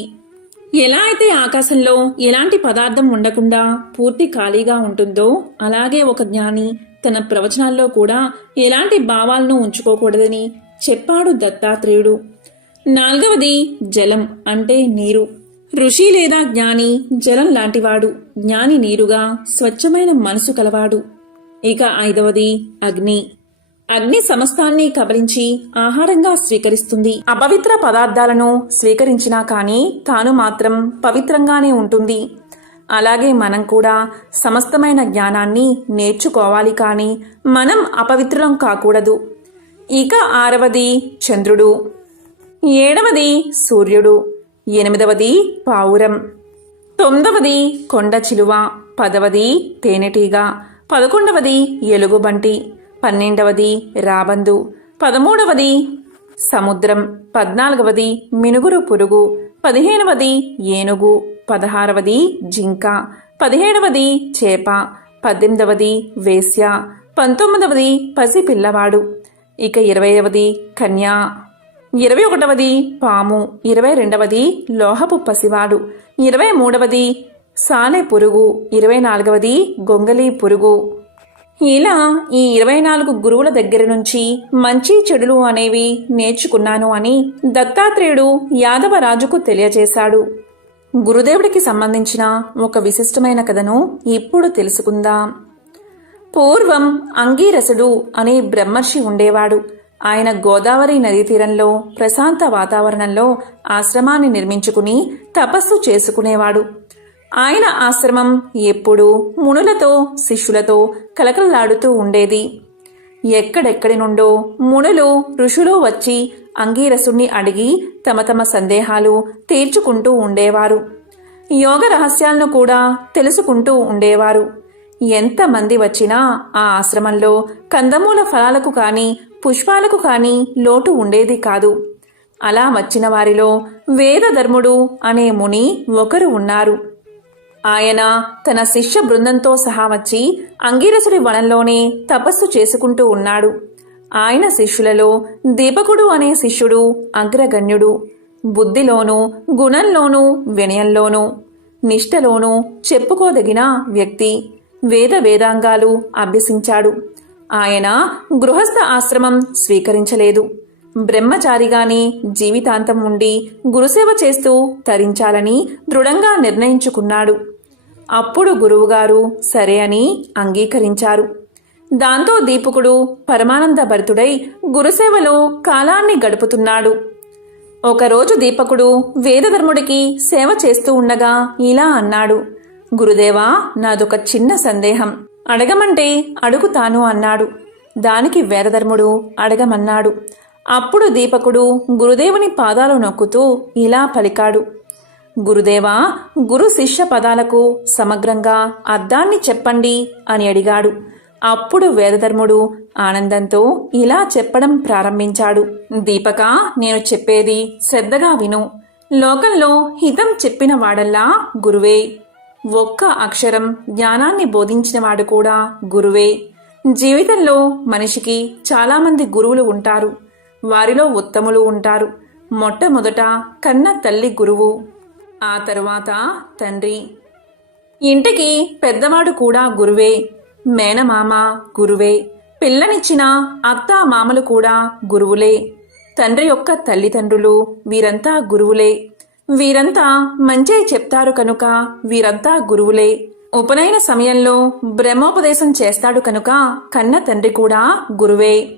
ఎలా అయితే ఆకాశంలో ఎలాంటి పదార్థం ఉండకుండా పూర్తి ఖాళీగా ఉంటుందో, అలాగే ఒక జ్ఞాని తన ప్రవచనాల్లో కూడా ఎలాంటి భావాలను ఉంచుకోకూడదని చెప్పాడు దత్తాత్రేయుడు. నాలుగవది జలం, అంటే నీరు. ఋషి లేదా జ్ఞాని జలం లాంటివాడు, జ్ఞాని నీరుగా స్వచ్ఛమైన మనసు కలవాడు. ఇక ఐదవది అగ్ని. అగ్ని సమస్తాన్ని కబలించి ఆహారంగా స్వీకరిస్తుంది. అపవిత్ర పదార్థాలను స్వీకరించినా కానీ తాను మాత్రం పవిత్రంగానే ఉంటుంది. అలాగే మనం కూడా సమస్తమైన జ్ఞానాన్ని నేర్చుకోవాలి, కానీ మనం అపవిత్రం కాకూడదు. ఇక ఆరవది చంద్రుడు. ఏడవది సూర్యుడు. ఎనిమిదవది పావురం. తొమ్మిదవది కొండ చిలువ. 10వది తేనెటీగ. 11వది ఎలుగుబంటి. 12వది రాబందు. 13వది సముద్రం. 14వది మినుగురు పురుగు. 15వది ఏనుగు. 16వది జింక. 17వది చేప. 18వది వేశ్య. 19వది పసిపిల్లవాడు. ఇక 20వది కన్య. 21వది పాము. 22వది లోహపు పసివాడు. 23వది సాలె పురుగు. 24వది గొంగలి పురుగు. ఇలా ఈ 24 గురువుల దగ్గర నుంచి మంచి చెడులు అనేవి నేర్చుకున్నాను అని దత్తాత్రేయుడు యాదవ రాజుకు తెలియజేశాడు. గురుదేవుడికి సంబంధించిన ఒక విశిష్టమైన కథను ఇప్పుడు తెలుసుకుందాం. పూర్వం అంగీరసుడు అనే బ్రహ్మర్షి ఉండేవాడు. ఆయన గోదావరి నదీ తీరంలో ప్రశాంత వాతావరణంలో ఆశ్రమాన్ని నిర్మించుకుని తపస్సు చేసుకునేవాడు. ఆయన ఆశ్రమం ఎప్పుడూ మునులతో, శిష్యులతో కలకలలాడుతూ ఉండేది. ఎక్కడెక్కడి నుండో మునులు, ఋషులు వచ్చి అంగీరసుణ్ణి అడిగి తమ తమ సందేహాలు తీర్చుకుంటూ ఉండేవారు. యోగ రహస్యాలను కూడా తెలుసుకుంటూ ఉండేవారు. ఎంతమంది వచ్చినా ఆ ఆశ్రమంలో కందమూల ఫలాలకు కానీ పుష్పాలకు కానీ లోటు ఉండేది కాదు. అలా వచ్చిన వారిలో వేదధర్ముడు అనే ముని ఒకరు ఉన్నారు. ఆయన తన శిష్య బృందంతో సహా వచ్చి అంగీరసుడి వనంలోనే తపస్సు చేసుకుంటూ ఉన్నాడు. ఆయన శిష్యులలో దీపకుడు అనే శిష్యుడు అగ్రగణ్యుడు. బుద్ధిలోనూ గుణంలోనూ వినయంలోనూ నిష్ఠలోనూ చెప్పుకోదగిన వ్యక్తి. వేదాంగాలు అభ్యసించాడు. ఆయన గృహస్థ ఆశ్రమం స్వీకరించలేదు. బ్రహ్మచారిగానే జీవితాంతం ఉండి గురుసేవ చేస్తూ తరించాలని దృఢంగా నిర్ణయించుకున్నాడు. అప్పుడు గురువుగారు సరే అని అంగీకరించారు. దాంతో దీపకుడు పరమానంద భరితుడై గురుసేవలో కాలాన్ని గడుపుతున్నాడు. ఒకరోజు దీపకుడు వేదధర్ముడికి సేవ చేస్తూ ఉండగా ఇలా అన్నాడు. గురుదేవా, నాదొక చిన్న సందేహం, అడగమంటే అడుగుతాను అన్నాడు. దానికి వేదధర్ముడు అడగమన్నాడు. అప్పుడు దీపకుడు గురుదేవుని పాదాలు నొక్కుతూ ఇలా పలికాడు. గురుదేవా, గురు శిష్య పదాలకు సమగ్రంగా అర్థాన్ని చెప్పండి అని అడిగాడు. అప్పుడు వేదధర్ముడు ఆనందంతో ఇలా చెప్పడం ప్రారంభించాడు. దీపక, నేను చెప్పేది శ్రద్ధగా విను. లోకంలో హితం చెప్పిన వాడల్లా గురువే. ఒక్క అక్షరం జ్ఞానాన్ని బోధించినవాడు కూడా గురువే. జీవితంలో మనిషికి చాలామంది గురువులు ఉంటారు. వారిలో ఉత్తములు ఉంటారు. మొట్టమొదట కన్న తల్లి గురువు, ఆ తరువాత తండ్రి. ఇంటికి పెద్దవాడు కూడా గురువే. మేనమామ గురువే. పిల్లనిచ్చిన అత్త మామలు కూడా గురువులే. తండ్రి యొక్క తల్లిదండ్రులు వీరంతా గురువులే. వీరంతా మంచే చెప్తారు కనుక వీరంతా గురువులే. ఉపనయన సమయంలో బ్రహ్మోపదేశం చేస్తాడు కనుక కన్న తండ్రి కూడా గురువే.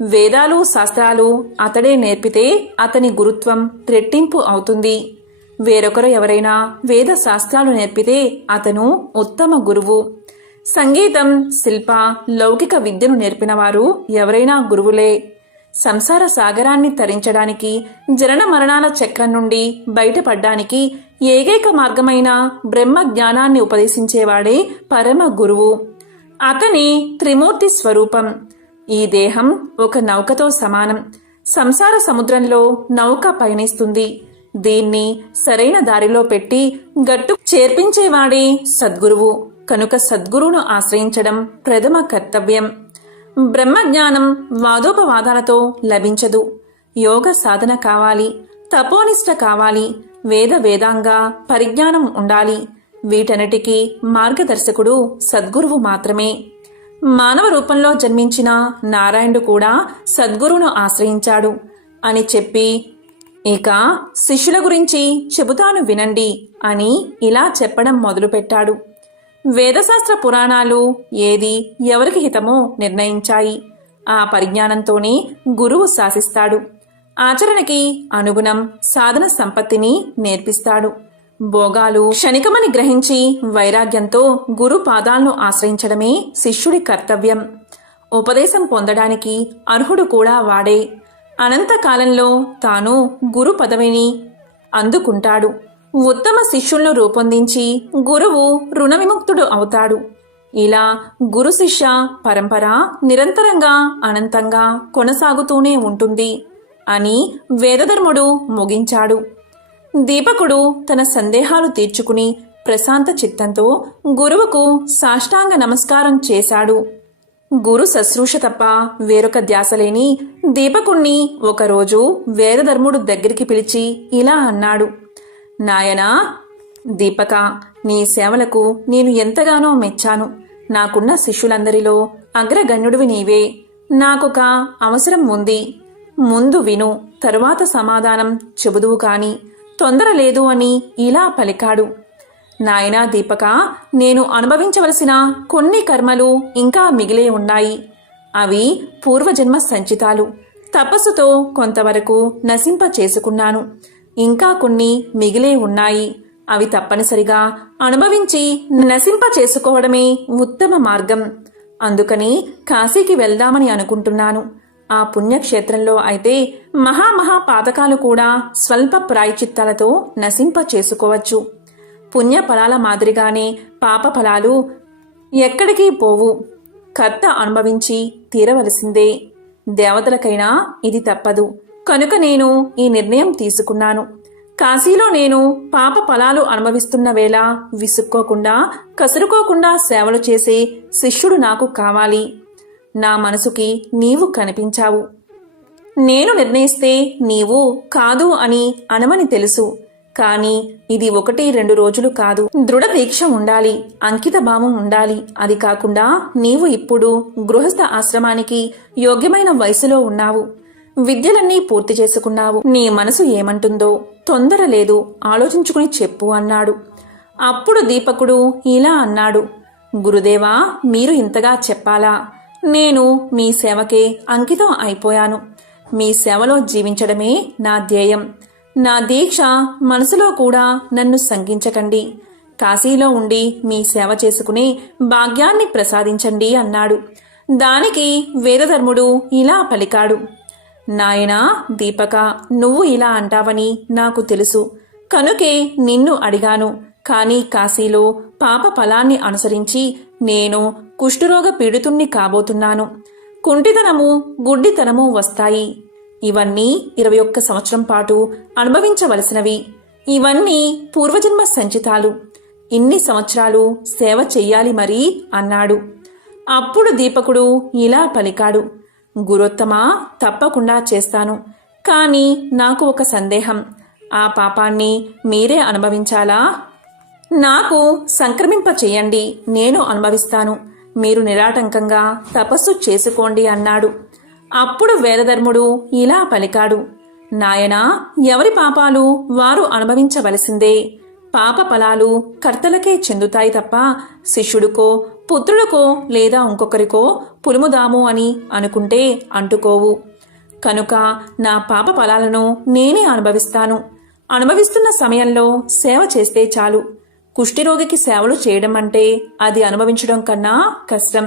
వేదాలు శాస్త్రాలు అతడే నేర్పితే అతని గురుత్వం రెట్టింపు అవుతుంది. వేరొకరు ఎవరైనా వేద శాస్త్రాలు నేర్పితే అతను ఉత్తమ గురువు. సంగీతం, శిల్ప, లౌకిక విద్యను నేర్పినవారు ఎవరైనా గురువులే. సంసార సాగరాన్ని తరించడానికి, జనన మరణాల చక్రం నుండి బయటపడ్డానికి ఏకైక మార్గమైన బ్రహ్మ జ్ఞానాన్ని ఉపదేశించేవాడే పరమ గురువు. అతని త్రిమూర్తి స్వరూపం. ఈ దేహం ఒక నౌకతో సమానం. సంసార సముద్రంలో నౌక పయనిస్తుంది. దీన్ని సరైన దారిలో పెట్టి గట్టు చేర్పించేవాడే సద్గురువు. కనుక సద్గురువును ఆశ్రయించడం ప్రథమ కర్తవ్యం. బ్రహ్మజ్ఞానం వాదోపవాదాలతో లభించదు. యోగ సాధన కావాలి, తపోనిష్ట కావాలి, వేదాంగ పరిజ్ఞానం ఉండాలి. వీటన్నిటికీ మార్గదర్శకుడు సద్గురువు మాత్రమే. మానవ రూపంలో జన్మించిన నారాయణుడు కూడా సద్గురువును ఆశ్రయించాడు అని చెప్పి, ఇక శిష్యుల గురించి చెబుతాను వినండి అని ఇలా చెప్పడం మొదలుపెట్టాడు. వేదశాస్త్ర పురాణాలు ఏది ఎవరికి హితమో నిర్ణయించాయి. ఆ పరిజ్ఞానంతోనే గురువు శాసిస్తాడు. ఆచరణకి అనుగుణం సాధన సంపత్తిని నేర్పిస్తాడు. భోగాలు క్షణికమని గ్రహించి వైరాగ్యంతో గురు పాదాలను ఆశ్రయించడమే శిష్యుడి కర్తవ్యం. ఉపదేశం పొందడానికి అర్హుడు కూడా వాడే. అనంతకాలంలో తాను గురు పదవిని అందుకుంటాడు. ఉత్తమ శిష్యులను రూపొందించి గురువు రుణ విముక్తుడు అవుతాడు. ఇలా గురు శిష్య పరంపర నిరంతరంగా అనంతంగా కొనసాగుతూనే ఉంటుంది అని వేదధర్ముడు ముగించాడు. దీపకుడు తన సందేహాలు తీర్చుకుని ప్రశాంత చిత్తంతో గురువుకు సాష్టాంగ నమస్కారం చేశాడు. గురు శుశ్రూష తప్ప వేరొక ధ్యాసలేని దీపకుణ్ణి ఒకరోజు వేదధర్ముడు దగ్గరికి పిలిచి ఇలా అన్నాడు. నాయనా దీపక, నీ సేవలకు నేను ఎంతగానో మెచ్చాను. నాకున్న శిష్యులందరిలో అగ్రగణ్యుడివి నీవే. నాకొక అవసరం ఉంది. ముందు విను, తరువాత సమాధానం చెబుదువు కాని తొందర లేదు అని ఇలా పలికాడు. నాయనా దీపక, నేను అనుభవించవలసిన కొన్ని కర్మలు ఇంకా మిగిలే ఉన్నాయి. అవి పూర్వజన్మ సంచితాలు. తపస్సుతో కొంతవరకు నశింప చేసుకున్నాను. ఇంకా కొన్ని మిగిలే ఉన్నాయి. అవి తప్పనిసరిగా అనుభవించి నశింప చేసుకోవడమే ఉత్తమ మార్గం. అందుకని కాశీకి వెళ్దామని అనుకుంటున్నాను. ఆ పుణ్యక్షేత్రంలో అయితే మహా పాతకాలు కూడా స్వల్ప ప్రాయచిత్తాలతో నశింప చేసుకోవచ్చు. పుణ్య ఫలాల మాదిరిగానే పాప ఫలాలు ఎక్కడికి పోవు. కర్త అనుభవించి తీరవలసిందే. దేవతలకైనా ఇది తప్పదు. కనుక నేను ఈ నిర్ణయం తీసుకున్నాను. కాశీలో నేను పాప ఫలాలు అనుభవిస్తున్న వేళ విసుక్కోకుండా కసురుకోకుండా సేవలు చేసే శిష్యుడు నాకు కావాలి. నా మనసుకి నీవు కనిపించావు. నేను నిర్ణయిస్తే నీవు కాదు అని అనమని తెలుసు. కాని ఇది 1-2 రోజులు కాదు. దృఢ దీక్ష ఉండాలి, అంకిత భావం ఉండాలి. అది కాకుండా నీవు ఇప్పుడు గృహస్థ ఆశ్రమానికి యోగ్యమైన వయసులో ఉన్నావు. విద్యలన్నీ పూర్తి చేసుకున్నావు. నీ మనసు ఏమంటుందో తొందర లేదు, ఆలోచించుకుని చెప్పు అన్నాడు. అప్పుడు దీపకుడు ఇలా అన్నాడు, గురుదేవా, మీరు ఇంతగా చెప్పాలా? నేను మీ సేవకే అంకితం అయిపోయాను. మీ సేవలో జీవించడమే నా ధ్యేయం. నా దీక్ష మనసులో కూడా నన్ను శంకించకండి. కాశీలో ఉండి మీ సేవ చేసుకునే భాగ్యాన్ని ప్రసాదించండి అన్నాడు. దానికి వేదధర్ముడు ఇలా పలికాడు, నాయనా దీపక, నువ్వు ఇలా అంటావని నాకు తెలుసు. కనుకే నిన్ను అడిగాను. కాని కాశీలో పాప ఫలాన్ని అనుసరించి నేను కుష్ఠరోగ పీడితుణ్ణి కాబోతున్నాను. కుంటితనము, గుడ్డితనము వస్తాయి. ఇవన్నీ 21 సంవత్సరం పాటు అనుభవించవలసినవి. ఇవన్నీ పూర్వజన్మ సంచితాలు. ఇన్ని సంవత్సరాలు సేవ చెయ్యాలి మరి అన్నాడు. అప్పుడు దీపకుడు ఇలా పలికాడు, గురోత్తమా, తప్పకుండా చేస్తాను. కాని నాకు ఒక సందేహం. ఆ పాపాన్ని మీరే అనుభవించాలా? నాకు సంక్రమింప చెయ్యండి, నేను అనుభవిస్తాను. మీరు నిరాటంకంగా తపస్సు చేసుకోండి అన్నాడు. అప్పుడు వేదధర్ముడు ఇలా పలికాడు, నాయనా, ఎవరి పాపాలు వారు అనుభవించవలసిందే. పాప ఫలాలు కర్తలకే చెందుతాయి తప్ప శిష్యుడికో, పుత్రుడికో లేదా ఇంకొకరికో పులుముదాము అని అనుకుంటే అంటుకోవు. కనుక నా పాప ఫలాలను నేనే అనుభవిస్తాను. అనుభవిస్తున్న సమయంలో సేవ చేస్తే చాలు. కుష్ఠిరోగికి సేవలు చేయడం అంటే అది అనుభవించడం కన్నా కష్టం.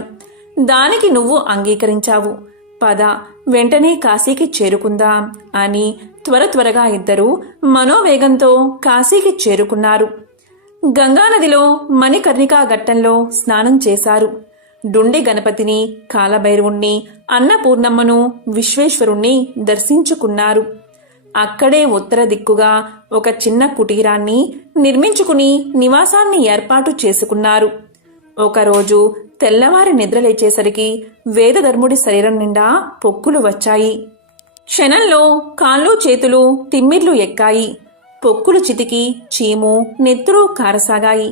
దానికి నువ్వు అంగీకరించావు. పద, వెంటనే కాశీకి చేరుకుందాం అని త్వరగా ఇద్దరూ మనోవేగంతో కాశీకి చేరుకున్నారు. గంగానదిలో మణికర్ణికా ఘట్టంలో స్నానం చేశారు. డుండి గణపతిని, కాలభైరవుణ్ణి, అన్నపూర్ణమ్మను, విశ్వేశ్వరుణ్ణి దర్శించుకున్నారు. అక్కడే ఉత్తర దిక్కుగా ఒక చిన్న కుటీరాన్ని నిర్మించుకుని నివాసాన్ని ఏర్పాటు చేసుకున్నారు. ఒకరోజు తెల్లవారి నిద్రలేచేసరికి వేదధర్ముడి శరీరం నిండా పొక్కులు వచ్చాయి. క్షణంలో కాళ్ళు చేతులు తిమ్మిర్లు ఎక్కాయి. పొక్కులు చితికి చీము, నెత్తురు కారసాగాయి.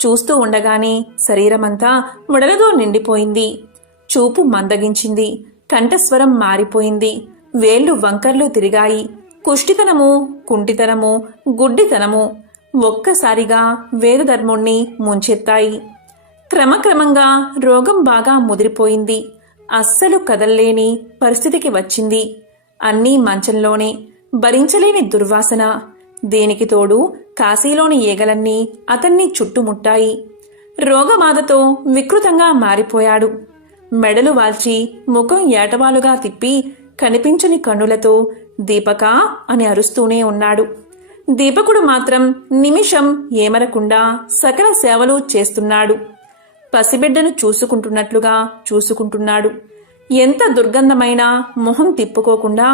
చూస్తూ ఉండగానే శరీరమంతా వడలతో నిండిపోయింది. చూపు మందగించింది. కంఠస్వరం మారిపోయింది. వేళ్లు వంకర్లు తిరిగాయి. కుష్ఠితనము, కుంటితనము, గుడ్డితనము ఒక్కసారిగా వేదధర్ముణ్ణి ముంచెత్తాయి. క్రమక్రమంగా రోగం బాగా ముదిరిపోయింది. అస్సలు కదల్లేని పరిస్థితికి వచ్చింది. అన్నీ మంచంలోనే. భరించలేని దుర్వాసన. దేనికి తోడు కాశీలోని ఈగలన్నీ అతన్ని చుట్టుముట్టాయి. రోగబాధతో వికృతంగా మారిపోయాడు. మెడలు వాల్చి ముఖం ఏటవాలుగా తిప్పి కనిపించని కన్నులతో దీపకా అని అరుస్తూనే ఉన్నాడు. దీపకుడు మాత్రం నిమిషం ఏమరకుండా సకల సేవలు చేస్తున్నాడు. పసిబిడ్డను చూసుకుంటున్నట్లుగా చూసుకుంటున్నాడు. ఎంత దుర్గంధమైనా మొహం తిప్పుకోకుండా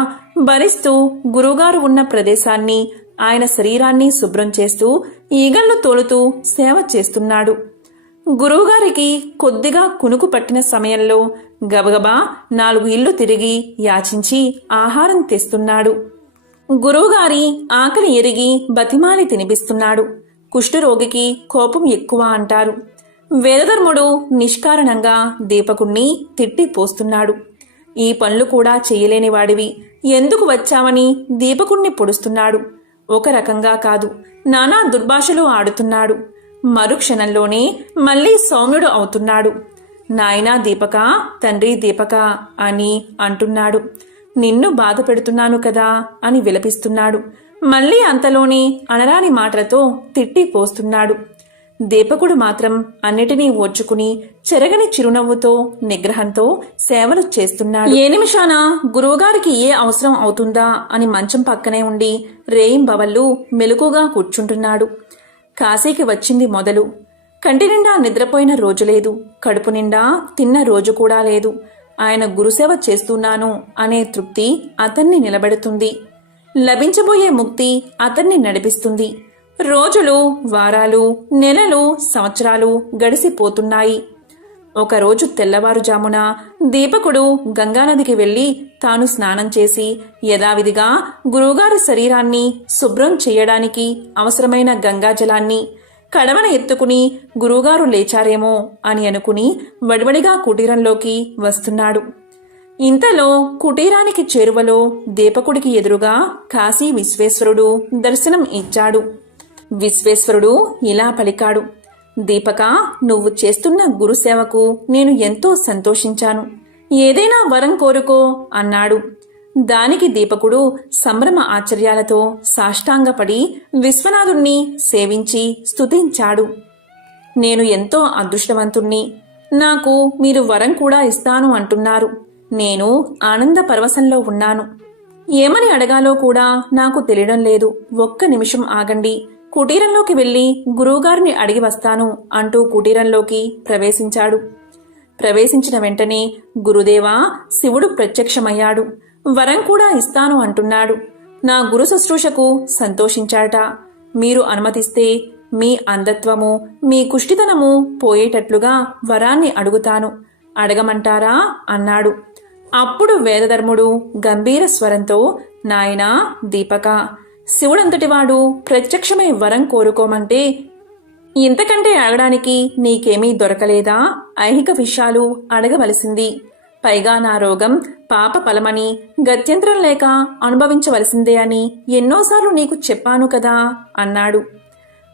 భరిస్తూ గురువుగారు ఉన్న ప్రదేశాన్ని, ఆయన శరీరాన్ని శుభ్రం చేస్తూ ఈగలను తోలుతూ సేవ చేస్తున్నాడు. గురువుగారికి కొద్దిగా కునుకు పట్టిన సమయంలో గబగబా 4 ఇళ్లు తిరిగి యాచించి ఆహారం తెస్తున్నాడు. గురువుగారి ఆకలి ఎరిగి బతిమాలి తినిపిస్తున్నాడు. కుష్ఠరోగికి కోపం ఎక్కువ అంటారు. వేదధర్ముడు నిష్కారణంగా దీపకుణ్ణి తిట్టి పోస్తున్నాడు. ఈ పనులు కూడా చెయ్యలేని వాడివి ఎందుకు వచ్చావని దీపకుణ్ణి పొడుస్తున్నాడు. ఒక రకంగా కాదు, నానా దుర్భాషలు ఆడుతున్నాడు. మరుక్షణంలోనే మళ్లీ సౌమ్యుడు అవుతున్నాడు. నాయనా దీపక, తండ్రి దీపక అని అంటున్నాడు. నిన్ను బాధ పెడుతున్నాను కదా అని విలపిస్తున్నాడు. మళ్లీ అంతలోనే అనరాని మాటలతో తిట్టి పోస్తున్నాడు. దీపకుడు మాత్రం అన్నిటినీ ఓర్చుకుని చెరగని చిరునవ్వుతో నిగ్రహంతో సేవలు చేస్తున్నాడు. ఏ నిమిషాన గురువుగారికి ఏ అవసరం అవుతుందా అని మంచం పక్కనే ఉండి రేయింబవళ్ళు మెలకుగా కూర్చుంటున్నాడు. కాశీకి వచ్చింది మొదలు. కంటి నిండా నిద్రపోయిన రోజు లేదు, కడుపు నిండా తిన్న రోజు కూడా లేదు. ఆయన గురుసేవ చేస్తున్నాను అనే తృప్తి అతన్ని నిలబెడుతుంది. లభించబోయే ముక్తి అతన్ని నడిపిస్తుంది. రోజులు, వారాలు, నెలలు, సంవత్సరాలు గడిసిపోతున్నాయి. ఒకరోజు తెల్లవారుజామున దీపకుడు గంగానదికి వెళ్లి తాను స్నానం చేసి యథావిధిగా గురువుగారి శరీరాన్ని శుభ్రం చేయడానికి అవసరమైన గంగాజలాన్ని కడవన ఎత్తుకుని గురువుగారు లేచారేమో అని అనుకుని వడివడిగా కుటీరంలోకి వస్తున్నాడు. ఇంతలో కుటీరానికి చేరువలో దీపకుడికి ఎదురుగా కాశీ విశ్వేశ్వరుడు దర్శనం ఇచ్చాడు. విశ్వేశ్వరుడు ఇలా పలికాడు, దీపక, నువ్వు చేస్తున్న గురుసేవకు నేను ఎంతో సంతోషించాను. ఏదైనా వరం కోరుకో అన్నాడు. దానికి దీపకుడు సంభ్రమ ఆశ్చర్యాలతో సాష్టాంగపడి విశ్వనాథుణ్ణి సేవించి స్తుతించాడు. నేను ఎంతో అదృష్టవంతుణ్ణి. నాకు మీరు వరం కూడా ఇస్తాను అంటున్నారు. నేను ఆనంద పరవశంలో ఉన్నాను. ఏమని అడగాలో కూడా నాకు తెలియడం లేదు. ఒక్క నిమిషం ఆగండి, కుటీరంలోకి వెళ్లి గురువుగారిని అడిగి వస్తాను అంటూ కుటీరంలోకి ప్రవేశించాడు. ప్రవేశించిన వెంటనే గురుదేవా, శివుడు ప్రత్యక్షమయ్యాడు. వరం కూడా ఇస్తాను అంటున్నాడు. నా గురు శుశ్రూషకు సంతోషించాట. మీరు అనుమతిస్తే మీ అంధత్వము, మీ కుష్టితనము పోయేటట్లుగా వరాన్ని అడుగుతాను. అడగమంటారా అన్నాడు. అప్పుడు వేదధర్ముడు గంభీర స్వరంతో, నాయనా దీపక, శివుడంతటివాడు ప్రత్యక్షమై వరం కోరుకోమంటే ఇంతకంటే అడగడానికి నీకేమీ దొరకలేదా? ఐహిక విషయాలు అడగవలసింది. పైగా నా రోగం పాప ఫలమని, గత్యంతరం లేక అనుభవించవలసిందే అని ఎన్నోసార్లు నీకు చెప్పాను కదా అన్నాడు.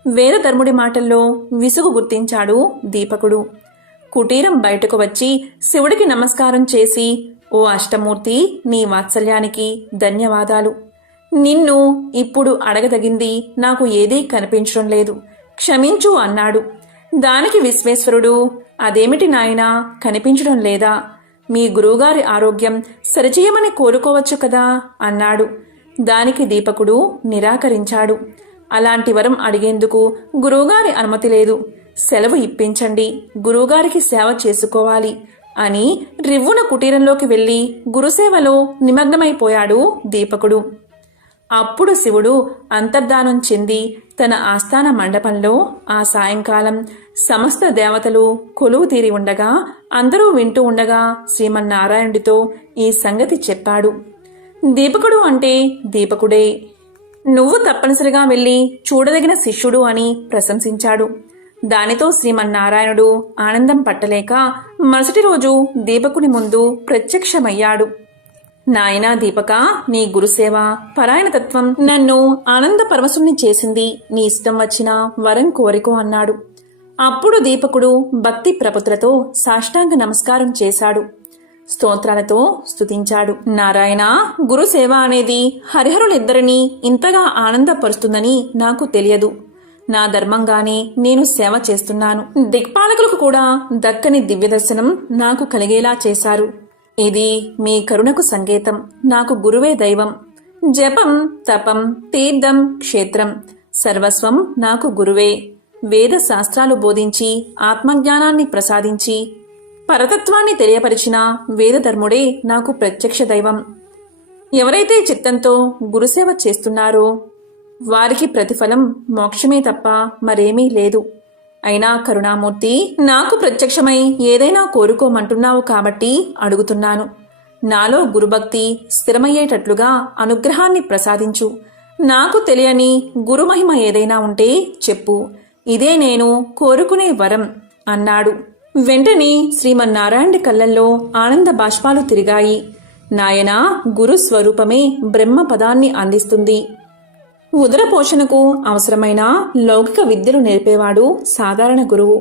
వేదధర్ముడి మాటల్లో విసుగు గుర్తించాడు దీపకుడు. కుటీరం బయటకు వచ్చి శివుడికి నమస్కారం చేసి, ఓ అష్టమూర్తి, నీ వాత్సల్యానికి ధన్యవాదాలు. నిన్ను ఇప్పుడు అడగదగింది నాకు ఏదీ కనిపించడం లేదు, క్షమించు అన్నాడు. దానికి విశ్వేశ్వరుడు, అదేమిటి నాయనా, కనిపించడం లేదా? మీ గురువుగారి ఆరోగ్యం సరిచేయమని కోరుకోవచ్చు కదా అన్నాడు. దానికి దీపకుడు నిరాకరించాడు. అలాంటి వరం అడిగేందుకు గురువుగారి అనుమతి లేదు. సెలవు ఇప్పించండి, గురువుగారికి సేవ చేసుకోవాలి అని రివ్వున కుటీరంలోకి వెళ్లి గురుసేవలో నిమగ్నమైపోయాడు దీపకుడు. అప్పుడు శివుడు అంతర్ధానం చెంది తన ఆస్థాన మండపంలో ఆ సాయంకాలం సమస్త దేవతలు కొలువు తీరి ఉండగా, అందరూ వింటూ ఉండగా శ్రీమన్నారాయణుడితో ఈ సంగతి చెప్పాడు. దీపకుడు అంటే దీపకుడే, నువ్వు తప్పనిసరిగా వెళ్లి చూడదగిన శిష్యుడు అని ప్రశంసించాడు. దానితో శ్రీమన్నారాయణుడు ఆనందం పట్టలేక మరుసటి రోజు దీపకుని ముందు ప్రత్యక్షమయ్యాడు. నాయనా దీపక, నీ గురుసేవ, పరాయణతత్వం నన్ను ఆనంద పరవశుణ్ణి చేసింది. నీ ఇష్టం వచ్చిన వరం కోరికో అన్నాడు. అప్పుడు దీపకుడు భక్తి ప్రపతులతో సాష్టాంగ నమస్కారం చేశాడు. స్తోత్రాలతో స్తుతించాడు. నారాయణ, గురుసేవ అనేది హరిహరులిద్దరినీ ఇంతగా ఆనందపరుస్తుందని నాకు తెలియదు. నా ధర్మంగానే నేను సేవ చేస్తున్నాను. దిక్పాలకులకు కూడా దక్కని దివ్యదర్శనం నాకు కలిగేలా చేశారు. ఇది మీ కరుణకు సంకేతం. నాకు గురువే దైవం. జపం, తపం, తీర్థం, క్షేత్రం సర్వస్వం నాకు గురువే. వేద శాస్త్రాలు బోధించి ఆత్మజ్ఞానాన్ని ప్రసాదించి పరతత్వాన్ని తెలియపరిచిన వేదధర్ముడే నాకు ప్రత్యక్ష దైవం. ఎవరైతే చిత్తంతో గురుసేవ చేస్తున్నారో వారికి ప్రతిఫలం మోక్షమే తప్ప మరేమీ లేదు. అయినా కరుణామూర్తి, నాకు ప్రత్యక్షమై ఏదైనా కోరుకోమంటున్నావు కాబట్టి అడుగుతున్నాను. నాలో గురుభక్తి స్థిరమయ్యేటట్లుగా అనుగ్రహాన్ని ప్రసాదించు. నాకు తెలియని గురుమహిమ ఏదైనా ఉంటే చెప్పు. ఇదే నేను కోరుకునే వరం అన్నాడు. వెంటనే శ్రీమన్నారాయణుడి కళ్ళల్లో ఆనంద బాష్పాలు తిరిగాయి. నాయనా, గురు స్వరూపమే బ్రహ్మ పదాన్ని అందిస్తుంది. ఉదర పోషణకు అవసరమైన లౌకిక విద్యలు నేర్పేవాడు సాధారణ గురువు.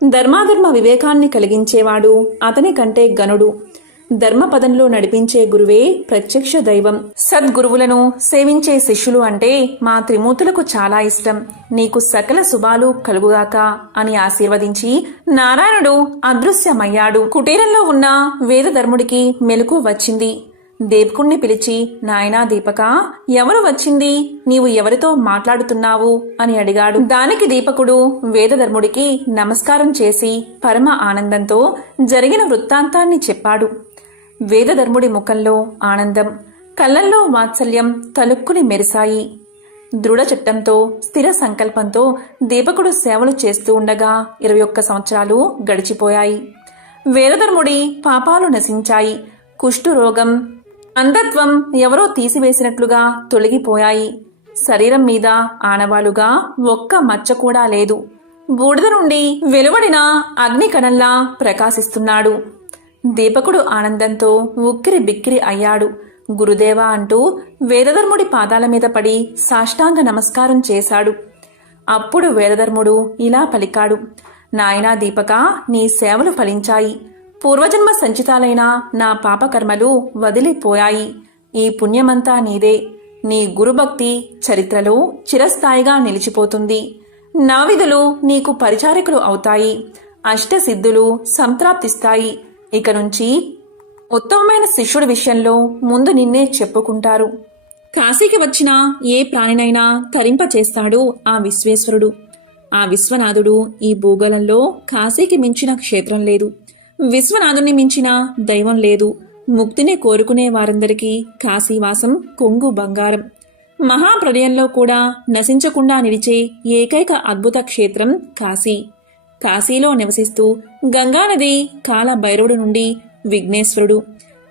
ధర్మాధర్మ వివేకాన్ని కలిగించేవాడు అతని కంటే గనుడు. ధర్మపదంలో నడిపించే గురువే ప్రత్యక్ష దైవం. సద్గురువులను సేవించే శిష్యులు అంటే మా త్రిమూర్తులకు చాలా ఇష్టం. నీకు సకల శుభాలు కలుగుగాక అని ఆశీర్వదించి నారాయణుడు అదృశ్యమయ్యాడు. కుటీరంలో ఉన్న వేదధర్ముడికి మెలకు వచ్చింది. దీపకుణ్ణి పిలిచి, నాయనా దీపక, ఎవరు వచ్చింది? నీవు ఎవరితో మాట్లాడుతున్నావు అని అడిగాడు. దానికి దీపకుడు వేదధర్ముడికి నమస్కారం చేసి పరమ ఆనందంతో జరిగిన వృత్తాంతాన్ని చెప్పాడు. వేదధర్ముడి ముఖంలో ఆనందం, కళ్ళల్లో వాత్సల్యం తలుక్కుని మెరిశాయి. దృఢ చిత్తంతో స్థిర సంకల్పంతో దీపకుడు సేవలు చేస్తూ ఉండగా 21 సంవత్సరాలు గడిచిపోయాయి. వేదధర్ముడి పాపాలు నశించాయి. కుష్ఠురోగం, అంధత్వం ఎవరో తీసివేసినట్లుగా తొలగిపోయాయి. శరీరం మీద ఆనవాలుగా ఒక్క మచ్చ కూడా లేదు. బూడిద నుండి వెలువడిన అగ్ని కణంలా ప్రకాశిస్తున్నాడు. దీపకుడు ఆనందంతో ఉక్కిరి బిక్కిరి అయ్యాడు. గురుదేవా అంటూ వేదధర్ముడి పాదాల మీద పడి సాష్టాంగ నమస్కారం చేశాడు. అప్పుడు వేదధర్ముడు ఇలా పలికాడు, నాయనా దీపక, నీ సేవలు ఫలించాయి. పూర్వజన్మ సంచితాలైన నా పాపకర్మలు వదిలిపోయాయి. ఈ పుణ్యమంతా నీదే. నీ గురుభక్తి చరిత్రలో చిరస్థాయిగా నిలిచిపోతుంది. నా విధులు నీకు పరిచారకులు అవుతాయి. అష్టసిద్ధులు సంప్రాప్తిస్తాయి. ఇక నుంచి ఉత్తమమైన శిష్యుడి విషయంలో ముందు నిన్నే చెప్పుకుంటారు. కాశీకి వచ్చిన ఏ ప్రాణినైనా తరింపచేస్తాడు ఆ విశ్వేశ్వరుడు. ఆ విశ్వనాథుడు ఈ భూగోళంలో కాశీకి మించిన క్షేత్రం లేదు. విశ్వనాథుని మించిన దైవం లేదు. ముక్తిని కోరుకునే వారందరికీ కాశీవాసం కొంగు బంగారం. మహాప్రళయంలో కూడా నశించకుండా నిలిచే ఏకైక అద్భుత క్షేత్రం కాశీ. కాశీలో నివసిస్తూ గంగానది కాల భైరవుడు నుండి విఘ్నేశ్వరుడు,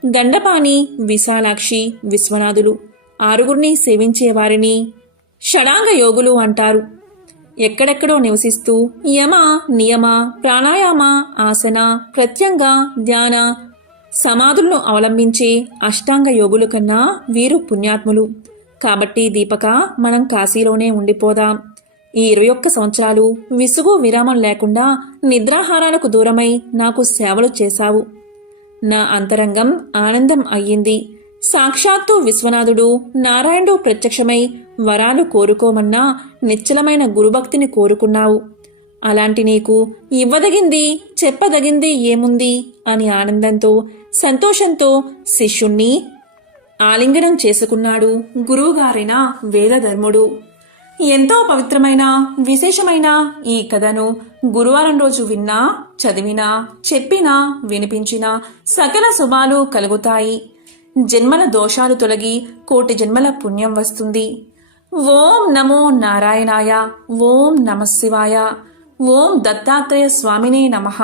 దండపాణి, విశాలాక్షి, విశ్వనాథులు ఆరుగురిని సేవించేవారిని షడాంగ యోగులు అంటారు. ఎక్కడెక్కడో నివసిస్తూ యమ, నియమ, ప్రాణాయామ, ఆసన, ప్రత్యంగ, ధ్యాన సమాధులను అవలంబించే అష్టాంగ యోగుల కన్నా వీరు పుణ్యాత్ములు. కాబట్టి దీపక, మనం కాశీలోనే ఉండిపోదాం. ఈ 21 సంవత్సరాలు విసుగు విరామం లేకుండా నిద్రాహారాలకు దూరమై నాకు సేవలు చేశావు. నా అంతరంగం ఆనందం అయ్యింది. సాక్షాత్తు విశ్వనాథుడు నారాయణుడు ప్రత్యక్షమై వరాలు కోరుకోమన్నా నిశ్చలమైన గురుభక్తిని కోరుకున్నావు. అలాంటి నీకు ఇవ్వదగింది చెప్పదగింది ఏముంది అని ఆనందంతో సంతోషంతో శిష్యుణ్ణి ఆలింగనం చేసుకున్నాడు గురువుగారైన వేదధర్ముడు. ఎంతో పవిత్రమైన విశేషమైన ఈ కథను గురువారం రోజు విన్నా, చదివినా, చెప్పినా, వినిపించినా సకల శుభాలు కలుగుతాయి. జన్మల దోషాలు తొలగి కోటి జన్మల పుణ్యం వస్తుంది. ఓం నమో నారాయణాయ. ఓం నమః శివాయ. ఓం దత్తాత్రేయ స్వామినే నమః.